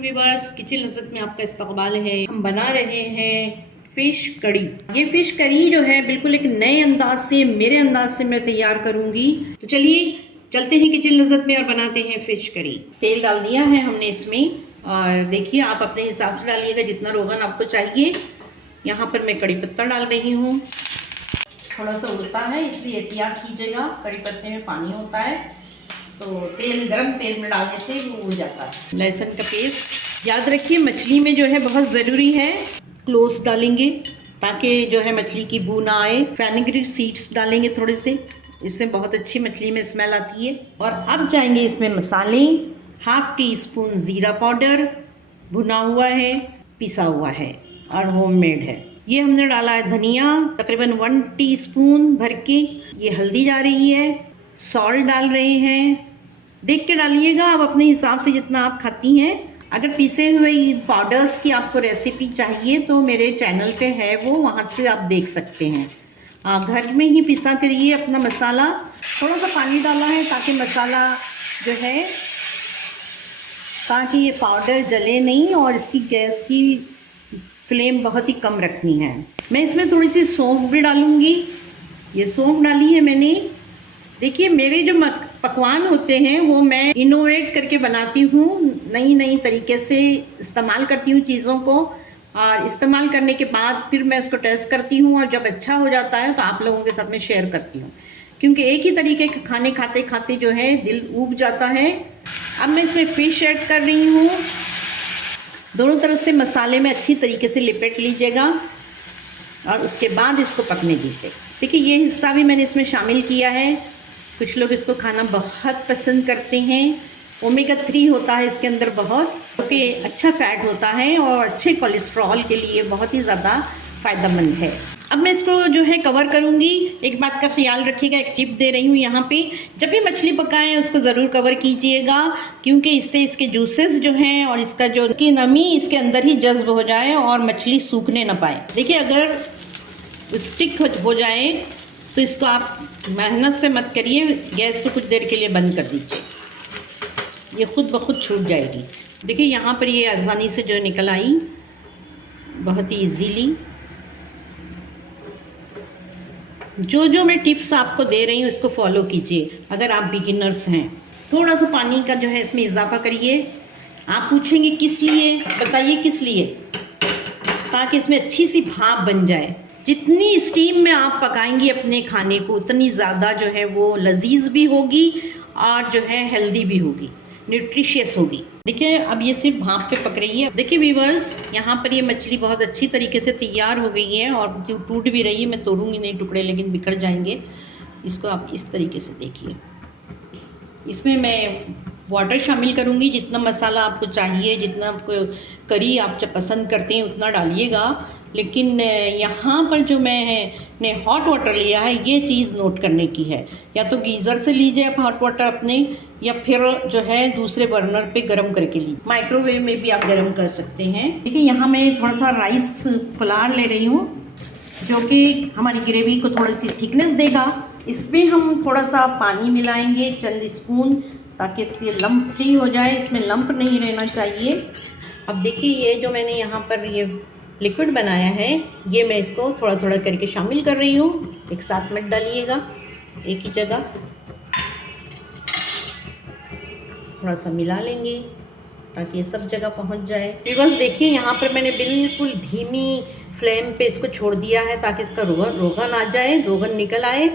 Viewers, kitchen लज़्ज़त में आपका इस्तकबाल है। हम बना रहे हैं फ़िश कड़ी। ये फ़िश कड़ी जो है बिल्कुल एक नए अंदाज से, मेरे अंदाज से मैं तैयार करूँगी। तो चलिए चलते हैं किचन लज़्ज़त में और बनाते हैं फ़िश कड़ी। तेल डाल दिया है हमने इसमें, और देखिए आप अपने हिसाब से डालिएगा जितना रोगन आपको चाहिए। यहाँ पर मैं कड़ी पत्ता डाल रही हूँ। थोड़ा सा उड़ता है इसलिए एहतियात कीजिएगा, कड़ी पत्ते में पानी होता है तो तेल गर्म तेल में डालने से वो उड़ जाता है। लहसुन का पेस्ट, याद रखिए मछली में जो है बहुत ज़रूरी है क्लोव्स डालेंगे ताकि जो है मछली की बू ना आए। फेनिग्रीक सीड्स डालेंगे थोड़े से, इससे बहुत अच्छी मछली में स्मेल आती है। और अब जाएंगे इसमें मसाले। 1/2 टीस्पून ज़ीरा पाउडर भुना हुआ है, पिसा हुआ है और होममेड है। ये हमने डाला है धनिया तकरीबन 1 टीस्पून भर के। ये हल्दी जा रही है, सॉल्ट डाल रहे हैं, देख के डालिएगा आप अपने हिसाब से जितना आप खाती हैं। अगर पीसे हुए पाउडर्स की आपको रेसिपी चाहिए तो मेरे चैनल पे है वो, वहाँ से आप देख सकते हैं। घर में ही पिसा करिए अपना मसाला। थोड़ा सा पानी डाला है ताकि मसाला जो है, ताकि ये पाउडर जले नहीं, और इसकी गैस की फ्लेम बहुत ही कम रखनी है। मैं इसमें थोड़ी सी सौंफ भी डालूँगी। ये सौंफ डाली है मैंने। देखिए मेरे जो पकवान होते हैं वो मैं इनोवेट करके बनाती हूँ, नई नई तरीके से इस्तेमाल करती हूँ चीज़ों को, और इस्तेमाल करने के बाद फिर मैं उसको टेस्ट करती हूँ, और जब अच्छा हो जाता है तो आप लोगों के साथ में शेयर करती हूँ, क्योंकि एक ही तरीके के खाने खाते खाते जो है दिल ऊब जाता है। अब मैं इसमें फ़िश ऐड कर रही हूँ। दोनों तरफ से मसाले में अच्छी तरीके से लिपेट लीजिएगा और उसके बाद इसको पकने दीजिए। देखिए ये हिस्सा भी मैंने इसमें शामिल किया है। कुछ लोग इसको खाना बहुत पसंद करते हैं। ओमेगा 3 होता है इसके अंदर बहुत, क्योंकि अच्छा फैट होता है और अच्छे कोलेस्ट्रॉल के लिए बहुत ही ज़्यादा फ़ायदेमंद है। अब मैं इसको जो है कवर करूँगी। एक बात का ख्याल रखिएगा, एक टिप दे रही हूँ यहाँ पे, जब भी मछली पकाएं उसको ज़रूर कवर कीजिएगा, क्योंकि इससे इसके जूसेस जो हैं और इसका जो इसकी नमी इसके अंदर ही जज्ब हो जाए और मछली सूखने ना पाए। देखिए अगर स्टिक हो जाए तो इसको आप मेहनत से मत करिए, गैस को कुछ देर के लिए बंद कर दीजिए, ये खुद ब खुद छूट जाएगी। देखिए यहाँ पर ये आसानी से जो निकल आई, बहुत ही इजीली। जो मैं टिप्स आपको दे रही हूँ इसको फॉलो कीजिए अगर आप बिगिनर्स हैं। थोड़ा सा पानी का जो है इसमें इजाफा करिए। आप पूछेंगे किस लिए, बताइए किस लिए, ताकि इसमें अच्छी सी भाप बन जाए। जितनी स्टीम में आप पकाएंगी अपने खाने को उतनी ज़्यादा जो है वो लजीज भी होगी और जो है हेल्दी भी होगी, न्यूट्रिशियस होगी। देखिए अब ये सिर्फ भाप पे पक रही है। देखिए व्यूअर्स, यहाँ पर ये मछली बहुत अच्छी तरीके से तैयार हो गई है और टूट भी रही है। मैं तोड़ूंगी नहीं टुकड़े, लेकिन बिखर जाएंगे। इसको आप इस तरीके से देखिए। इसमें मैं वाटर शामिल करूँगी, जितना मसाला आपको चाहिए, जितना आपको करी आप पसंद करते हैं उतना डालिएगा। लेकिन यहाँ पर जो मैंने हॉट वाटर लिया है, ये चीज़ नोट करने की है। या तो गीज़र से लीजिए आप हॉट वाटर अपने, या फिर जो है दूसरे बर्नर पे गरम करके लीजिए। माइक्रोवेव में भी आप गरम कर सकते हैं। देखिए यहाँ मैं थोड़ा सा राइस फ्लावर ले रही हूँ, जो कि हमारी ग्रेवी को थोड़ी सी थिकनेस देगा। इसमें हम थोड़ा सा पानी मिलाएंगे, चंद स्पून, ताकि इसके लंप फ्री हो जाए। इसमें लंप नहीं रहना चाहिए। अब देखिए ये जो मैंने यहाँ पर ये लिक्विड बनाया है, ये मैं इसको थोड़ा थोड़ा करके शामिल कर रही हूँ। एक साथ मत डालिएगा एक ही जगह, थोड़ा सा मिला लेंगे ताकि ये सब जगह पहुँच जाए। बस देखिए यहाँ पर मैंने बिल्कुल धीमी फ्लेम पे इसको छोड़ दिया है ताकि इसका रोगन आ जाए, रोगन निकल आए।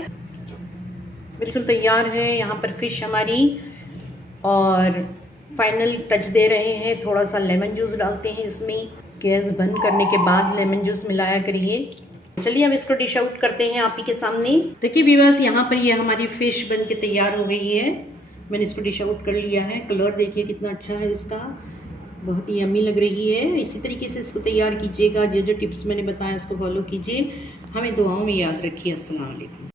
बिल्कुल तैयार है यहाँ पर फ़िश हमारी। और फाइनल टच दे रहे हैं, थोड़ा सा लेमन जूस डालते हैं इसमें। गैस बंद करने के बाद लेमन जूस मिलाया करिए। चलिए अब इसको डिश आउट करते हैं आप ही के सामने। देखिए व्यूअर्स, यहाँ पर ये हमारी फ़िश बन के तैयार हो गई है। मैंने इसको डिश आउट कर लिया है। कलर देखिए कितना अच्छा है इसका, बहुत ही यम्मी लग रही है। इसी तरीके से इसको तैयार कीजिएगा। जो टिप्स मैंने बताया उसको फॉलो कीजिए। हमें दुआओं में याद रखिए। अस्सलाम वालेकुम।